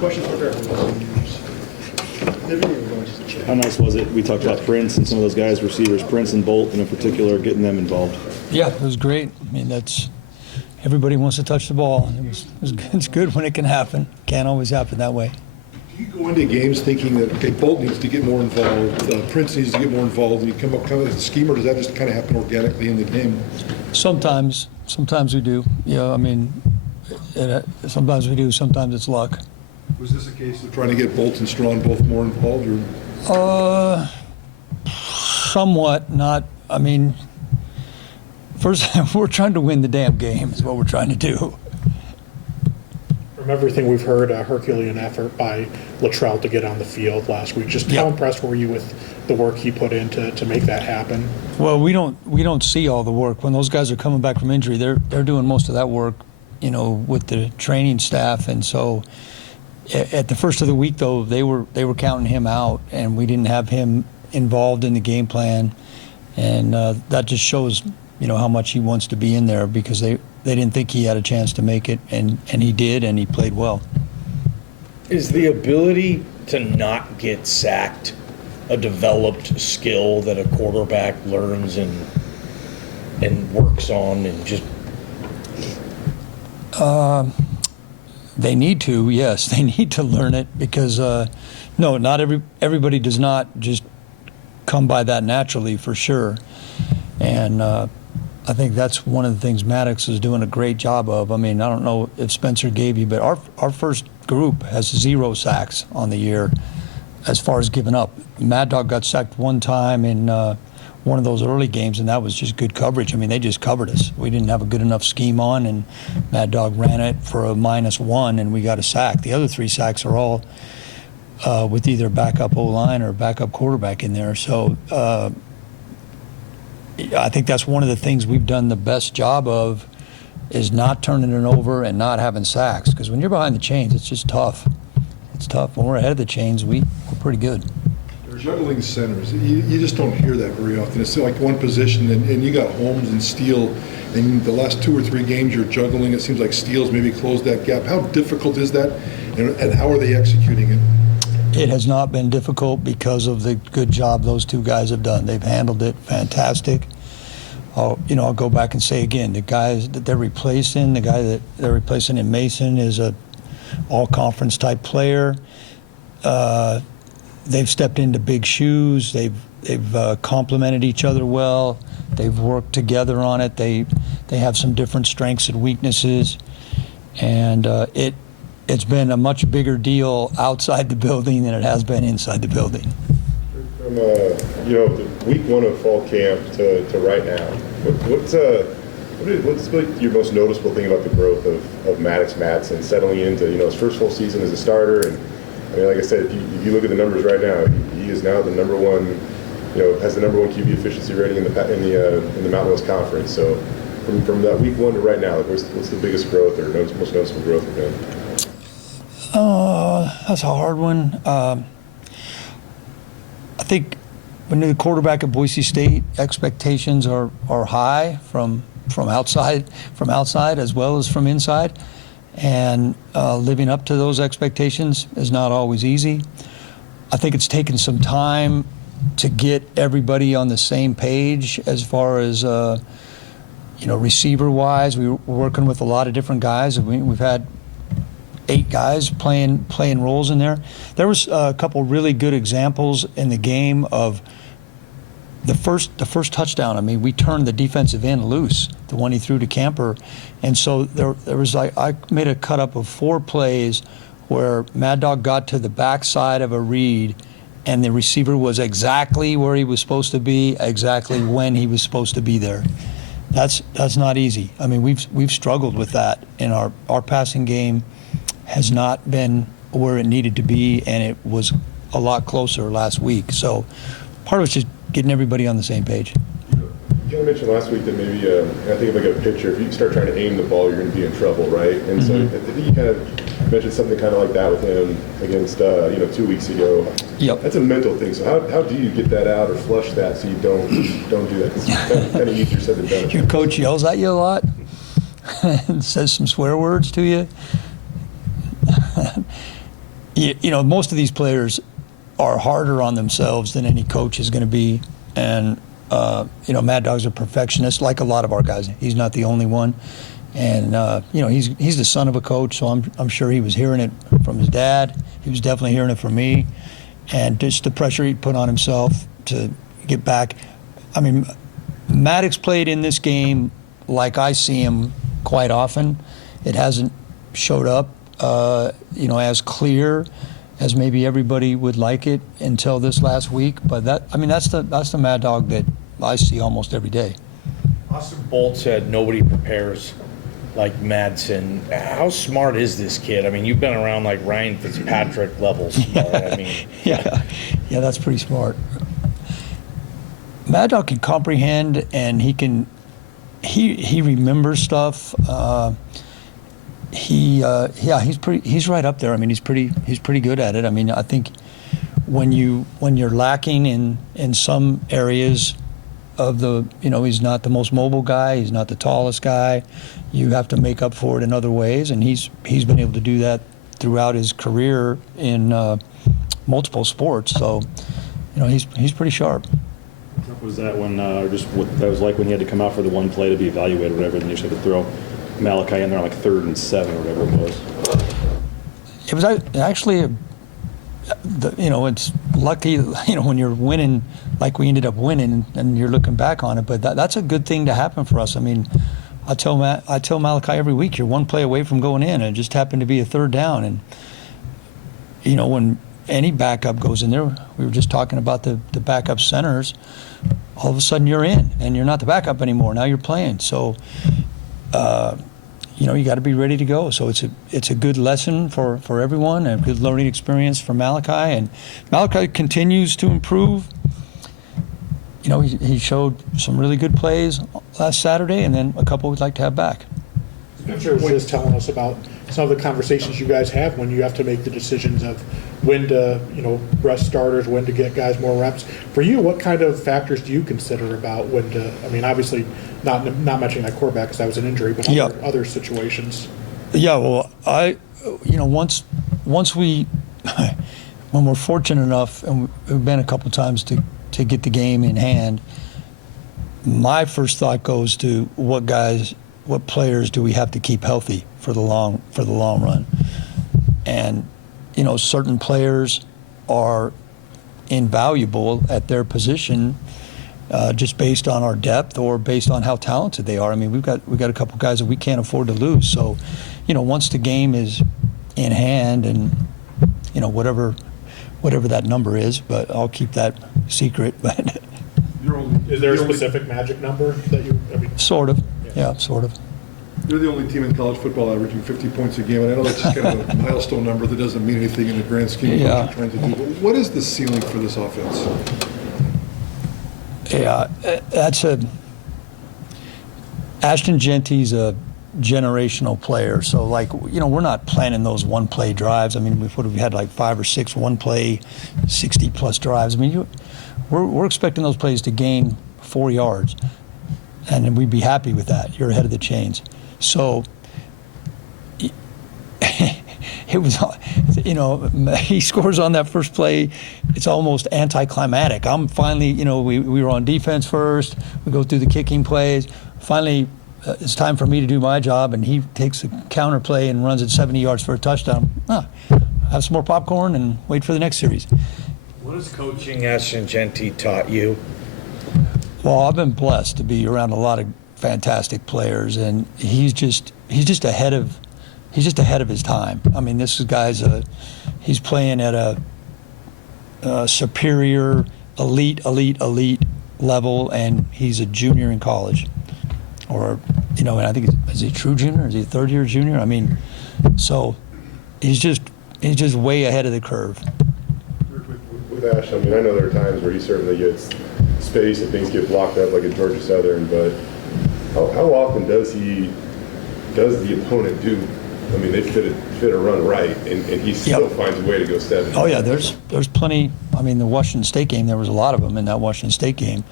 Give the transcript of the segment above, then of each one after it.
Question for Dirk. How nice was it? We talked about Prince and some of those guys, receivers, Prince and Bolt in particular, getting them involved. Yeah, it was great. I mean, everybody wants to touch the ball. It's good when it can happen. Can't always happen that way. Do you go into games thinking that, okay, Bolt needs to get more involved, Prince needs to get more involved, and you come up kind of as a scheme, or does that just kind of happen organically in the game? Sometimes we do. Yeah, I mean, sometimes we do. Sometimes it's luck. Was this a case of trying to get Bolt and Strawn both more involved, or? Somewhat. Not. I mean, first we're trying to win the damn game is what we're trying to do. From everything we've heard, a Herculean effort by Latrell to get on the field last week. Just how impressed were you with the work he put in to make that happen? Well, we don't see all the work. When those guys are coming back from injury, they're doing most of that work, you know, with the training staff. And so at the first of the week, though, they were counting him out, and we didn't have him involved in the game plan. And that just shows, you know, how much he wants to be in there, because they didn't think he had a chance to make it, and he did, and he played well. Is the ability to not get sacked a developed skill that a quarterback learns and works on and just? They need to, yes, they need to learn it, because no, not everybody does not just come by that naturally, for sure. And I think that's one of the things Maddox is doing a great job of. I mean, I don't know if Spencer gave you, but our first group has 0 sacks on the year as far as giving up. Mad Dog got sacked one time in one of those early games, and that was just good coverage. I mean, they just covered us. We didn't have a good enough scheme on, and Mad Dog ran it for a -1, and we got a sack. The other 3 sacks are all with either backup O-line or backup quarterback in there. So I think that's one of the things we've done the best job of, is not turning it over and not having sacks. Because when you're behind the chains, it's just tough. It's tough. When we're ahead of the chains, we're pretty good. They're juggling centers. You just don't hear that very often. It's like one position, and you got Holmes and Steele. In the last 2 or 3 games, you're juggling. It seems like Steele's maybe closed that gap. How difficult is that, and how are they executing it? It has not been difficult because of the good job those 2 guys have done. They've handled it fantastic. I'll go back and say again, the guys that they're replacing, the guy that they're replacing in Mason is a all-conference type player. They've stepped into big shoes. They've complemented each other well. They've worked together on it. They have some different strengths and weaknesses, and it's been a much bigger deal outside the building than it has been inside the building. From the week 1 of fall camp to right now, what's like your most noticeable thing about the growth of Maddox Madson settling into his first full season as a starter? And I mean, like I said, if you look at the numbers right now, he is now the number 1, has the number 1 QB efficiency rating in the Mountain West Conference. So from that week 1 to right now, what's the biggest growth or most noticeable growth of him? That's a hard one. I think when the quarterback at Boise State, expectations are high from outside as well as from inside, and living up to those expectations is not always easy. I think it's taken some time to get everybody on the same page as far as receiver-wise. We're working with a lot of different guys. We've had 8 guys playing roles in there. There was a couple really good examples in the game of the first touchdown. I mean, we turned the defensive end loose, the one he threw to Camper, and so there was I made a cut up of 4 plays where Mad Dog got to the backside of a read, and the receiver was exactly where he was supposed to be, exactly when he was supposed to be there. That's not easy. I mean, we've struggled with that in our passing game. Has not been where it needed to be, and it was a lot closer last week. So part of it's just getting everybody on the same page. You kind of mentioned last week that maybe, I think of like a pitcher, if you start trying to aim the ball, you're going to be in trouble, right? And so I think you kind of mentioned something kind of like that with him against, 2 weeks ago. Yep. That's a mental thing. So how do you get that out or flush that so you don't do that? Because it's kind of easier said than done. Your coach yells at you a lot and says some swear words to you. most of these players are harder on themselves than any coach is going to be. And, Mad Dog's a perfectionist, like a lot of our guys. He's not the only one. And, he's the son of a coach, so I'm sure he was hearing it from his dad. He was definitely hearing it from me. And just the pressure he put on himself to get back. I mean, Maddox played in this game like I see him quite often. It hasn't showed up, as clear as maybe everybody would like it until this last week. But that's the Mad Dog that I see almost every day. Austin Bolt said nobody prepares like Madson. How smart is this kid? I mean, you've been around like Ryan Fitzpatrick levels. I mean, yeah, that's pretty smart. Mad Dog can comprehend, and he remembers stuff. He's right up there. I mean, he's pretty good at it. I mean, I think when you're lacking in some areas of he's not the most mobile guy, he's not the tallest guy. You have to make up for it in other ways, and he's been able to do that throughout his career in multiple sports. So, he's pretty sharp. What was that when, just what that was like when he had to come out for the one play to be evaluated or whatever, and you just had to throw Malachi in there on like 3rd and 7 or whatever it was? It was actually, it's lucky, when you're winning like we ended up winning and you're looking back on it, but that's a good thing to happen for us. I mean, I tell Malachi every week, you're one play away from going in, and it just happened to be a 3rd down. And, when any backup goes in there, we were just talking about the backup centers, all of a sudden you're in, and you're not the backup anymore. Now you're playing. So, you got to be ready to go. So it's a good lesson for everyone, and a good learning experience for Malachi. And Malachi continues to improve. He showed some really good plays last Saturday, and then a couple we'd like to have back. I'm sure he was telling us about some of the conversations you guys have when you have to make the decisions of when to, rest starters, when to get guys more reps. For you, what kind of factors do you consider about when to? I mean, obviously, not mentioning that quarterback because that was an injury, but other situations. Yeah, well, once we, when we're fortunate enough, and we've been a couple times to get the game in hand, my first thought goes to what players do we have to keep healthy for the long run. And certain players are invaluable at their position just based on our depth or based on how talented they are. I mean, we've got a couple guys that we can't afford to lose. So, once the game is in hand, and whatever that number is, but I'll keep that secret. But is there a specific magic number that you? I mean, sort of. Yeah, sort of. You're the only team in college football averaging 50 points a game, and I know that's just kind of a milestone number that doesn't mean anything in the grand scheme of what you're trying to do. But what is the ceiling for this offense? Yeah, Ashton Genty's a generational player. So, we're not planning those one-play drives. I mean, we've had like 5 or 6 one-play, 60-plus drives. I mean, we're expecting those plays to gain 4 yards, and we'd be happy with that. You're ahead of the chains. So it was, he scores on that first play. It's almost anticlimactic. I'm finally, we were on defense first. We go through the kicking plays. Finally, it's time for me to do my job, and he takes a counter play and runs it 70 yards for a touchdown. Have some more popcorn and wait for the next series. what has coaching Ashton Genty taught you? Well, I've been blessed to be around a lot of fantastic players, and he's just ahead of his time. I mean, this guy's he's playing at a superior, elite level, and he's a junior in college, or and I think is he a true junior? Is he a third-year junior? I mean, so he's just way ahead of the curve. With Ash, I mean, I know there are times where he certainly gets space and things get blocked up like at Georgia Southern, but how often does the opponent do? I mean, they fit a run right, and he still finds a way to go 7. Oh yeah, there's plenty. I mean, the Washington State game, there was a lot of them in that Washington State game.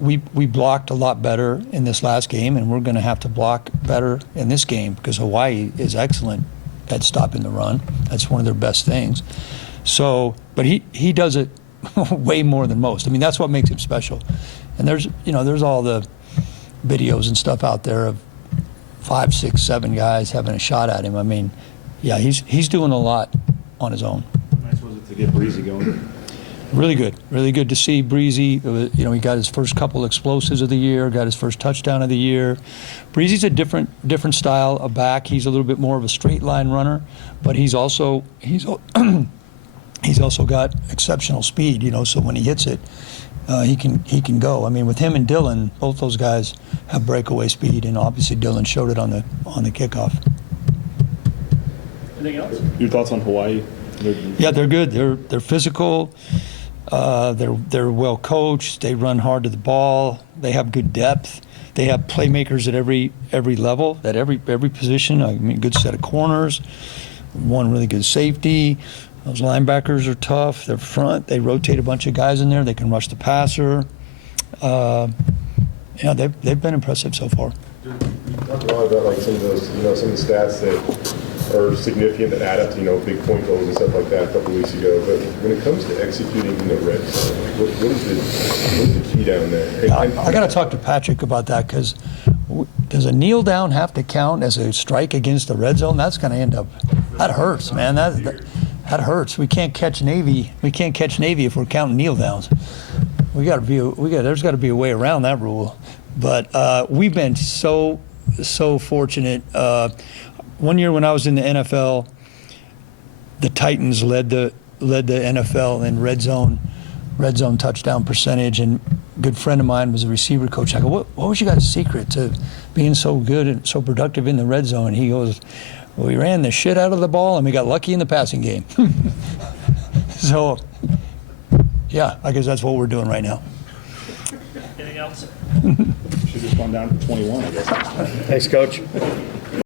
We blocked a lot better in this last game, and we're going to have to block better in this game because Hawaii is excellent at stopping the run. That's one of their best things. So, but he does it way more than most. I mean, that's what makes him special. And there's all the videos and stuff out there of 5, 6, 7 guys having a shot at him. I mean, yeah, he's doing a lot on his own. How nice was it to get Breezy going? Really good to see Breezy. He got his first couple explosives of the year, got his first touchdown of the year. Breezy's a different style of back. He's a little bit more of a straight line runner, but he's also got exceptional speed. So when he hits it, he can go. I mean, with him and Dylan, both those guys have breakaway speed, and obviously Dylan showed it on the kickoff. Anything else? Your thoughts on Hawaii? Yeah, they're good. They're physical. They're well coached. They run hard to the ball. They have good depth. They have playmakers at every level, at every position. I mean, good set of corners. One really good safety. Those linebackers are tough. They're front. They rotate a bunch of guys in there. They can rush the passer. They've been impressive so far. You talked a lot about like some of those, some of the stats that are significant that add up to, big point goals and stuff like that a couple of weeks ago. But when it comes to executing in the red zone, what is the key down there? I got to talk to Patrick about that, because does a kneel down have to count as a strike against the red zone? That's going to end up. That hurts, man. That hurts. We can't catch Navy. We can't catch Navy if we're counting kneel downs. There's got to be a way around that rule. But we've been so fortunate. One year when I was in the NFL, the Titans led the NFL in red zone touchdown percentage, and a good friend of mine was a receiver coach. I go, what was you guys' secret to being so good and so productive in the red zone? And he goes, well, we ran the shit out of the ball and we got lucky in the passing game. So, yeah, I guess that's what we're doing right now. Anything else? Should have gone down to 21, I guess. Thanks, Coach.